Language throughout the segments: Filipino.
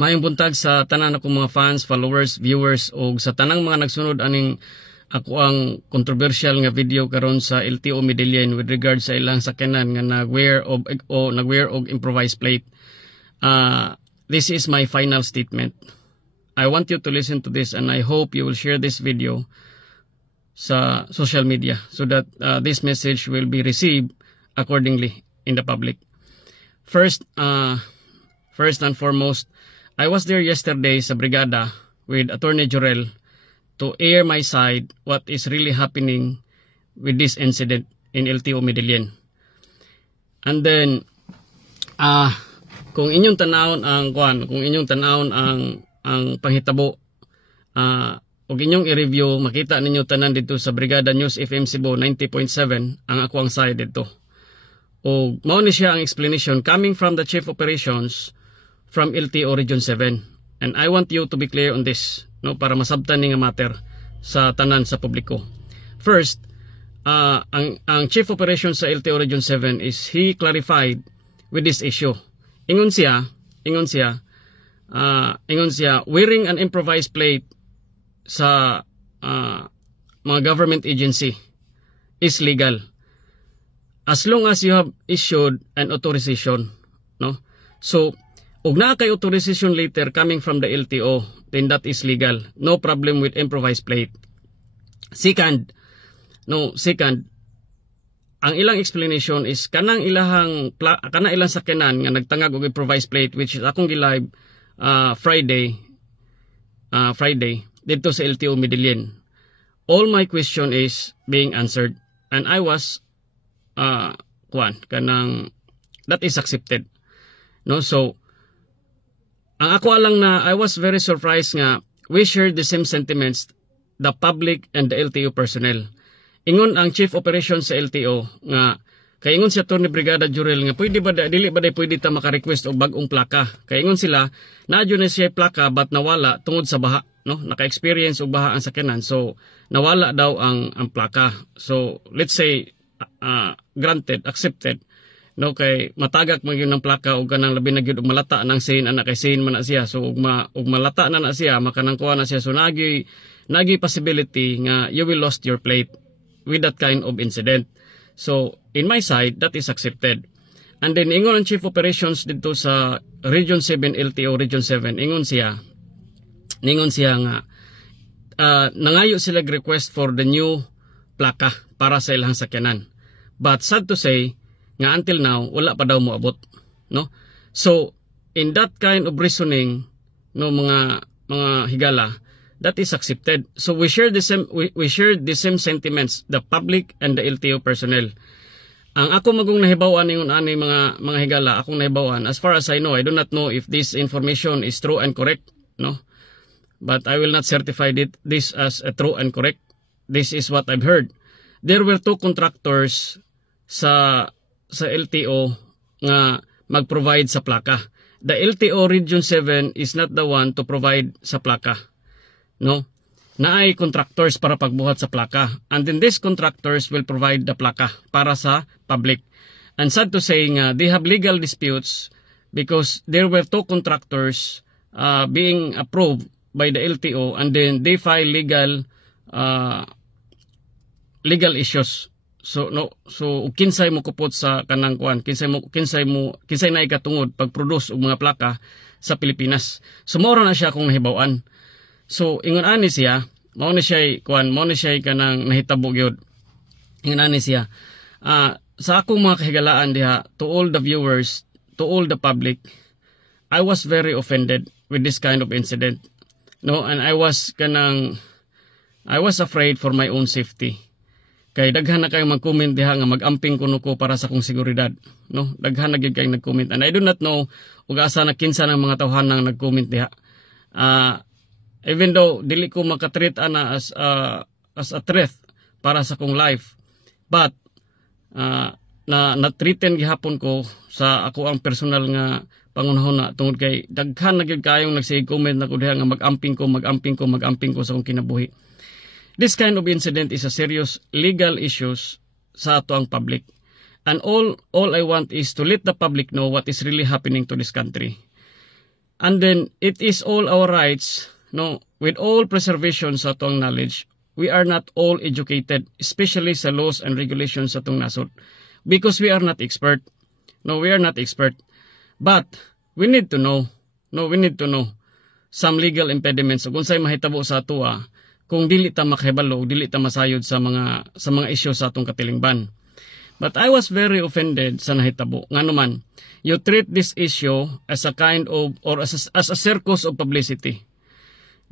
Mayong buntag sa tanan akong mga fans, followers, viewers o sa tanang mga nagsunod aning ako ang controversial nga video karon sa LTO Medellin with regard sa ilang sakyanan nga nagwear og improvised plate. This is my final statement. I want you to listen to this and I hope you will share this video sa social media so that this message will be received accordingly in the public. First and foremost, I was there yesterday sa brigada with Attorney Jorel to air my side what is really happening with this incident in LTO Medellin. And then kung inyong tanawon ang panghitabo ug inyong i-review, makita ninyo tanan dito sa Brigada News FM Cebu 90.7 ang ako ang side dito. O mao ni siya ang explanation coming from the Chief Operations from LTO Region 7. And I want you to be clear on this, no, para masabtan ni nga matter sa tanan sa publiko. First, ang Chief Operations sa LTO Region 7 is he clarified with this issue. Ingon siya, wearing an improvised plate sa mga government agency is legal as long as you have issued an authorization, no? So ug naa kay authorization later coming from the LTO, then that is legal. No problem with improvised plate. Second, ang ilang explanation is kanang ilang sakyanan nga nagtangag og improvised plate, which is akong gi-live Friday dito sa LTO Medellin. All my question is being answered and I was that is accepted. No, so ang ako lang na I was very surprised nga we shared the same sentiments, the public and the LTO personnel. Ingon ang Chief Operations sa LTO nga kay ingon siya Attorney Brigada Jorel nga pwede ba dili ba pwede ta maka-request og bag-ong plaka. Kay ingon sila naadyo na siya plaka but nawala tungod sa baha, no? Naka-experience og baha ang sakyanan. So nawala daw ang plaka. So let's say granted, accepted. No, kay matagak man gyud ng plaka ug kanang labi na gyud og malata nang sin ana kay sin man na siya. So ug malata na siya makanang kuha na siya. So nagi possibility nga you will lost your plate with that kind of incident. So in my side that is accepted. And then ingon ang Chief Operations dito sa Region 7 LTO Region 7 ingon siya nga nangayo sila request for the new plaka para sa ilang sakyanan. But sad to say nga until now wala pa daw moabot, no? So in that kind of reasoning, no, mga higala, that is accepted. So we share the same sentiments, the public and the LTO personnel. Ang ako magong nahibawan ningon ani mga higala, akong nahibawan, as far as I know, I do not know if this information is true and correct, no? But I will not certify this as a true and correct. This is what I've heard. There were two contractors sa LTO nga mag-provide sa plaka. The LTO Region 7 is not the one to provide sa plaka, no? Naay contractors para pagbuhat sa plaka. And then these contractors will provide the plaka para sa public. And sad to say nga, they have legal disputes because there were two contractors being approved by the LTO and then they file legal issues. So kinsay mo kupot sa kanang kuan, kinsay na ikatungod pag-produce og mga plaka sa Pilipinas. So mao na siya kung nahibaw-an. So ingon ani siya, mao ni siya kanang nahitabo gyud. Ingon ani siya, sa akong mga kahigalaan diha, to all the viewers, to all the public, I was very offended with this kind of incident. No, and I was afraid for my own safety. Kay daghan na kayong mag-comment diha nga mag-amping kuno ko para sa kong seguridad, no? Daghan na gyud kayong nag-comment and I do not know ug asa na kinsa ng mga tawhan nang nag-comment diha. Even though dili ko makatreat ana as a threat para sa kong life, but na-threaten gihapon ko sa ako ang personal nga pangunahon tungod kay daghan na gyud kayong nagsig-comment na ko diha nga mag-amping ko sa kong kinabuhi. This kind of incident is a serious legal issues sa ato ang public. And all I want is to let the public know what is really happening to this country. And then it is all our rights, no, with all preservation sa atong knowledge. We are not all educated, especially sa laws and regulations sa atong nasod, because we are not expert. No, we are not expert. But we need to know. No, we need to know some legal impediments ug unsay mahitabo sa atua kung dili ta makahibalo, dili ta masayod sa mga issue sa atong katilingban. But I was very offended sa nahitabo. Nganuman, you treat this issue as a kind of, or as a circus of publicity.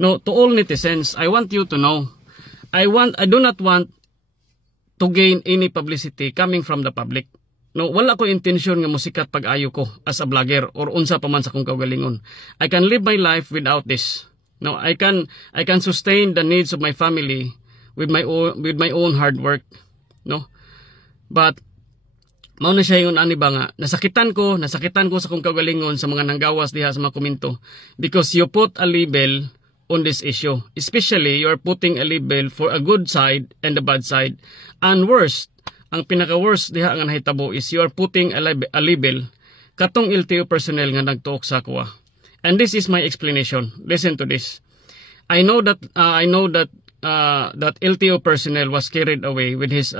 No, to all netizens, I want you to know, I do not want to gain any publicity coming from the public. No, wala ko intensyon nga musikat pag-ayo ko as a vlogger or unsa pa man sa kong kaugalingon. I can live my life without this. No, I can sustain the needs of my family with my own hard work. No? But mao na siya yung ani ba nga nasakitan ko sa kong kaugalingon sa mga nanggawas diha sa mga komento, because you put a label on this issue. Especially you are putting a label for a good side and the bad side. And worst, ang pinaka-worst diha nga nahitabo is you are putting a label katong LTO personnel nga nagtuok sa kuha. And this is my explanation. Listen to this. I know that that LTO personnel was carried away with his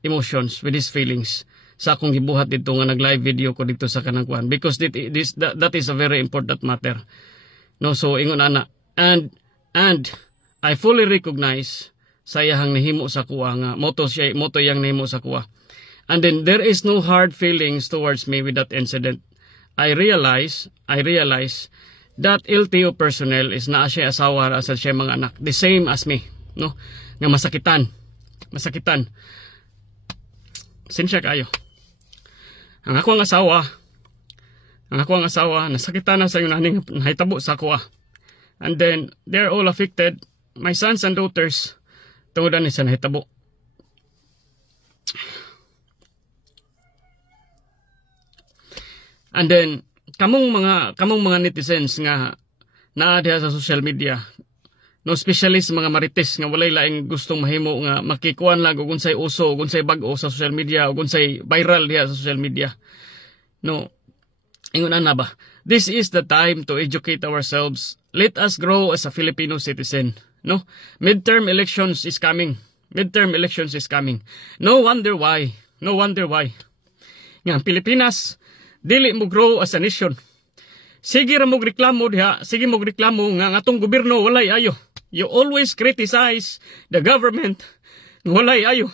emotions, with his feelings sa akong gibuhat dito nga nag-live video ko dito sa kanang kuan, because that is a very important matter. No, so ingon ana, and I fully recognize sa iyang nahimo sa kuha nga moto yang nahimo sa kuha. And then there is no hard feelings towards me with that incident. I realize that LTO personnel is naa siya asawa asa siya mga anak, the same as me, no, nga masakitan. Sinsya kayo. Ang akong asawa nasakitan na sa yung naning nahitabo sa kuha. And then they're all affected, my sons and daughters, tungod ani sa nahitabo. And then kamong mga netizens nga naa diha sa social media, no, especially sa mga marites nga walay laing gustong mahimo nga makikuan lang og unsay uso ug unsay bag-o sa social media ug unsay viral diha sa social media. No, ingon ana ba, this is the time to educate ourselves. Let us grow as a Filipino citizen. No, midterm elections is coming. No wonder why nga ang Pilipinas dili mo grow as a nation. Sige ra mo reklamo diha, nga atong gobyerno walay ayo. You always criticize the government nga walay ayo.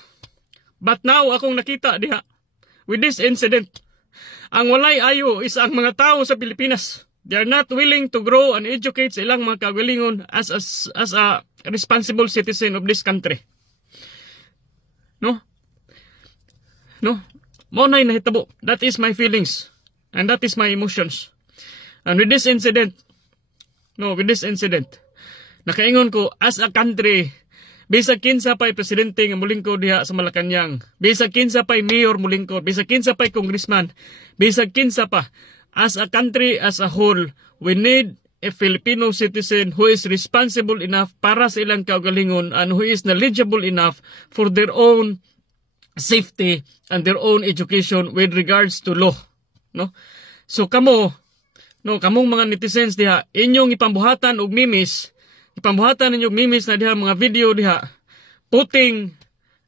But now akong nakita diha with this incident, ang walay ayo is ang mga tao sa Pilipinas. They are not willing to grow and educate sa ilang mga kaugalingon as a responsible citizen of this country. No? Mo nay nahitabo. That is my feelings. And that is my emotions. And with this incident, nakaingon ko, as a country, bisag kinsa pa'y presidente nga mulingkod diha sa Malacañang, bisag kinsa pa'y mayor mulingkod, bisag kinsa pa'y congressman, bisag kinsa pa, as a country as a whole, we need a Filipino citizen who is responsible enough para sa ilang kaugalingon and who is knowledgeable enough for their own safety and their own education with regards to law. No? So kamong mga netizens diha, inyong ipambuhatan og memes na diha mga video diha, putting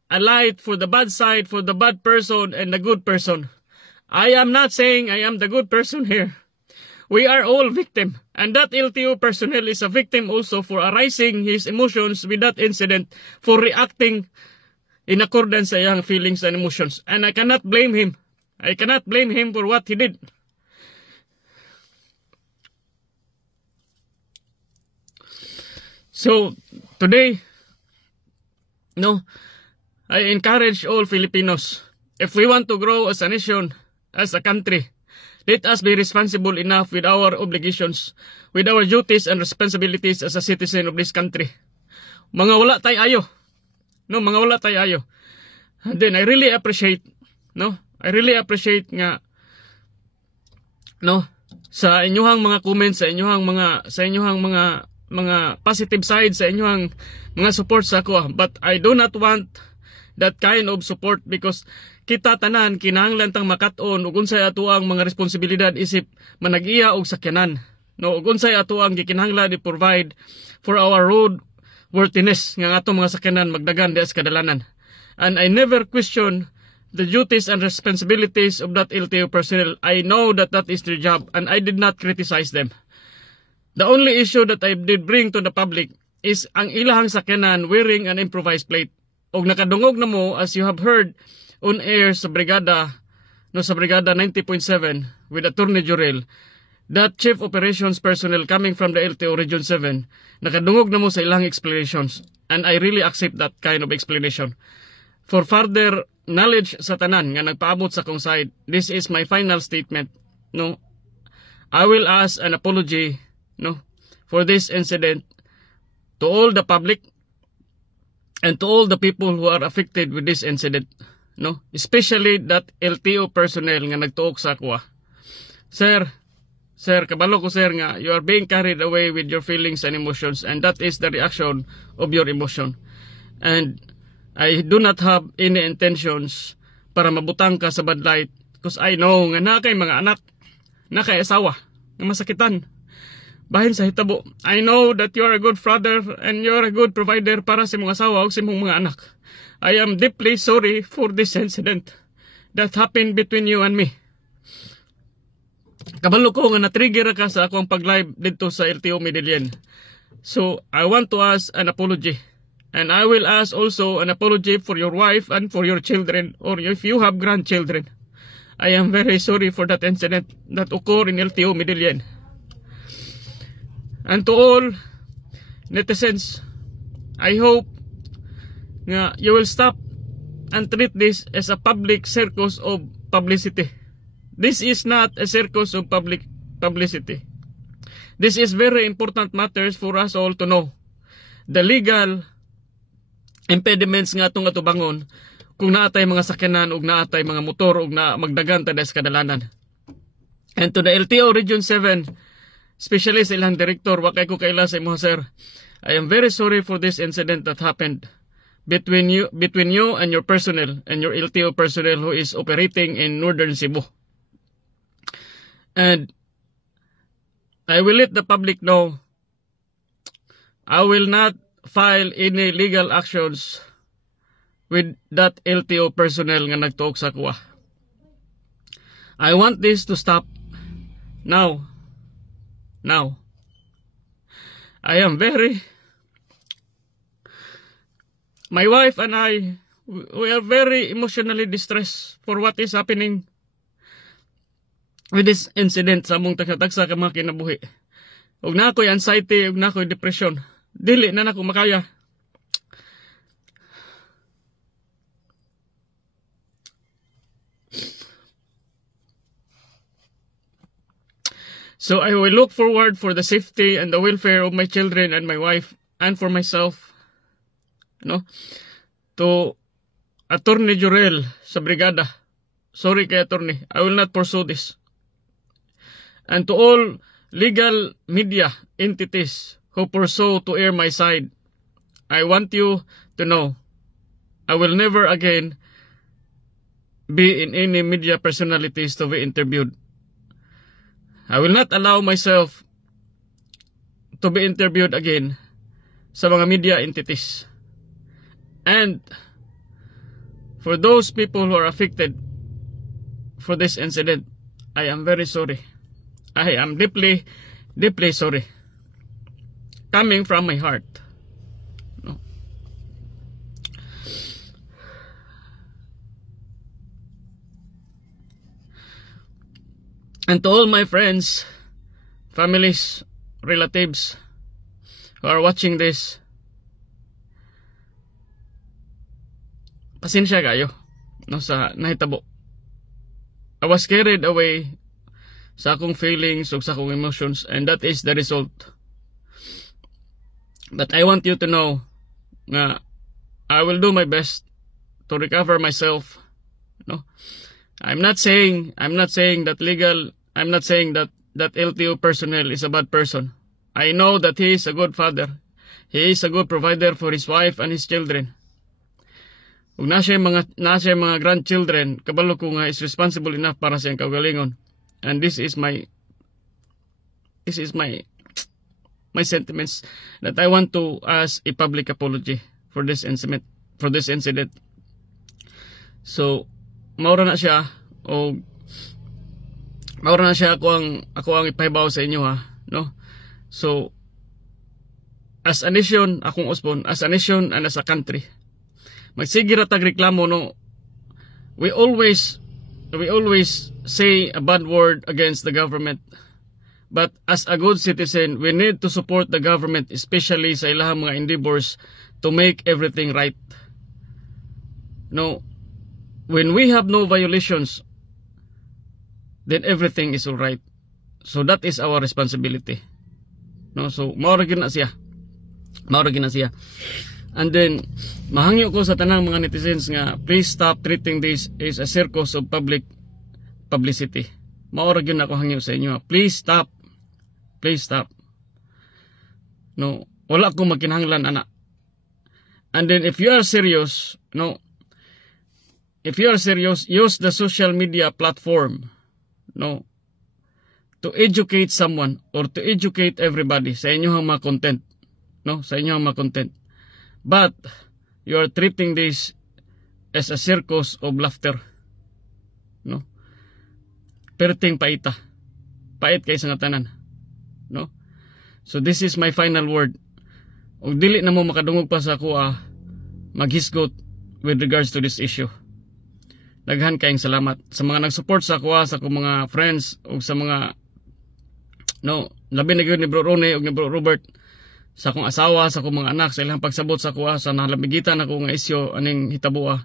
a light for the bad side, for the bad person and the good person. I am not saying I am the good person here. We are all victim, and that LTO personnel is a victim also for arising his emotions with that incident, for reacting in accordance sa iyang feelings and emotions. And I cannot blame him for what he did. So, today, I encourage all Filipinos, if we want to grow as a nation, as a country, let us be responsible enough with our obligations, with our duties and responsibilities as a citizen of this country. Mga wala tayo ayo. Mga wala tayo ayo. And then I really appreciate nga sa inyong mga comments, sa inyong mga positive side, sa inyong mga support sa ako. But I do not want that kind of support, because kita tanan kinahanglan tang makat-on ug unsay ato ang mga responsibilidad isip manag-iya og sakyanan. No, ug unsay ato ang gikinahanglan i-provide for our road worthiness nga ato mga sakyanan magdagan diha sa kadalanan. And I never question the duties and responsibilities of that LTO personnel. I know that that is their job and I did not criticize them. The only issue that I did bring to the public is ang ilahang sakyanan wearing an improvised plate. Og nakadungog na mo, as you have heard on air sa Brigada, no, sa Brigada 90.7 with Attorney Jurel, that chief operations personnel coming from the LTO Region 7, nakadungog na mo sa ilang explanations. And I really accept that kind of explanation. For further knowledge sa tanan nga nagpaabot sa kong side, this is my final statement. No, I will ask an apology, no, for this incident to all the public and to all the people who are affected with this incident. No, especially that LTO personnel nga nagtuok sa akwa. Sir, kabalo ko sir nga you are being carried away with your feelings and emotions, and that is the reaction of your emotion. And I do not have any intentions para mabutang ka sa bad light, because I know nga na kay mga anak, na kay asawa, nga masakitan. Bahin sa hitabo, I know that you are a good father and you are a good provider para sa mga asawa o sa mga anak. I am deeply sorry for this incident that happened between you and me. Kabalo ko nga na-trigger ka sa akong pag-live dito sa LTO Medellin. So, I want to ask an apology. And I will ask also an apology for your wife and for your children, or if you have grandchildren. I am very sorry for that incident that occurred in LTO Medellin. And to all netizens, I hope nga you will stop and treat this as a public circus of publicity. This is not a circus of public publicity. This is very important matters for us all to know. The legal impediments nga itong atubangon kung naatay mga sakyanan o naatay mga motor o na magdagan ta sa kadalanan. And to the LTO Region 7, especially sa ilang direktor, wakay ko kaila sa imo sir, I am very sorry for this incident that happened between you and your personnel and your LTO personnel who is operating in Northern Cebu. And I will let the public know I will not file any legal actions with that LTO personnel nga nagtuok sa kuha. I want this to stop now. I am my wife and I, we are very emotionally distressed for what is happening with this incident sa among tagsa ka mga kinabuhi. Ug na ako'y anxiety, ug na ako'y depression. Dili na nako makaya. So I will look forward for the safety and the welfare of my children and my wife and for myself, no, to Attorney Jurel sa Brigada. Sorry kay Attorney, I will not pursue this. And to all legal media entities who pursue to air my side, I want you to know I will never again be in any media personalities to be interviewed. I will not allow myself to be interviewed again sa mga media entities. And for those people who are affected for this incident, I am very sorry. I am deeply, deeply sorry. Coming from my heart. No. And to all my friends, families, relatives who are watching this, pasensya kayo no, sa nahitabo. I was carried away sa akong feelings o sa akong emotions, and that is the result. But I want you to know na I will do my best to recover myself. No, I'm not saying that that LTO personnel is a bad person. I know that he is a good father. He is a good provider for his wife and his children. Ug na siya mga grandchildren, kabalo ko nga is responsible enough para sa iyang kaugalingon. And this is my This is my sentiments that I want to ask a public apology for this incident. So, maura na siya o ako ang ipahibaw sa inyo ha, no? So, as a nation, akong usbon, as a nation and as a country, magsigira tag reklamo, no? We always say a bad word against the government. But as a good citizen, we need to support the government, especially sa ilahang mga endeavors to make everything right. No, when we have no violations, then everything is all right. So that is our responsibility. No, so maura gyud na siya. And then mahangyo ko sa tanang mga netizens nga please stop treating this as a circus of public publicity. Maura gyud na ako hangyo sa inyo. Please stop. No, wala ko makinahanglan ana. And then if you are serious, use the social media platform, no, to educate someone or to educate everybody sa inyong mga content, no, sa inyong mga content. But you are treating this as a circus of laughter, no. Perting paita. Pait kay sa tanan. No? So this is my final word. Og dili na mo makadungog pa sa ako maghisgot with regards to this issue. Daghan kayong salamat sa mga nag-support sa ako, sa akong mga friends ug sa mga labi na gyud ni Bro Rone ug ni Bro Robert, sa akong asawa, sa akong mga anak, sa ilang pagsabot sa ako sa nalamigitan ako nga isyu aning hitabo.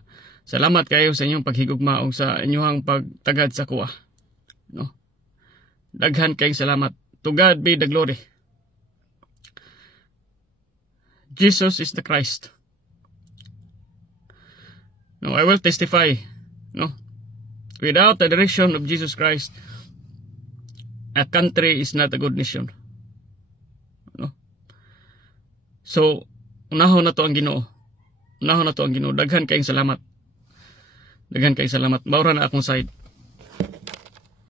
Salamat kayo sa inyong paghigugma ug sa inyong pagtagad sa ako. No? Daghan kayong salamat. To God be the glory. Jesus is the Christ. No, I will testify. No, without the direction of Jesus Christ, a country is not a good nation. No. So, unahon na to ang Ginoo. Daghan kayong salamat. Maura na akong side.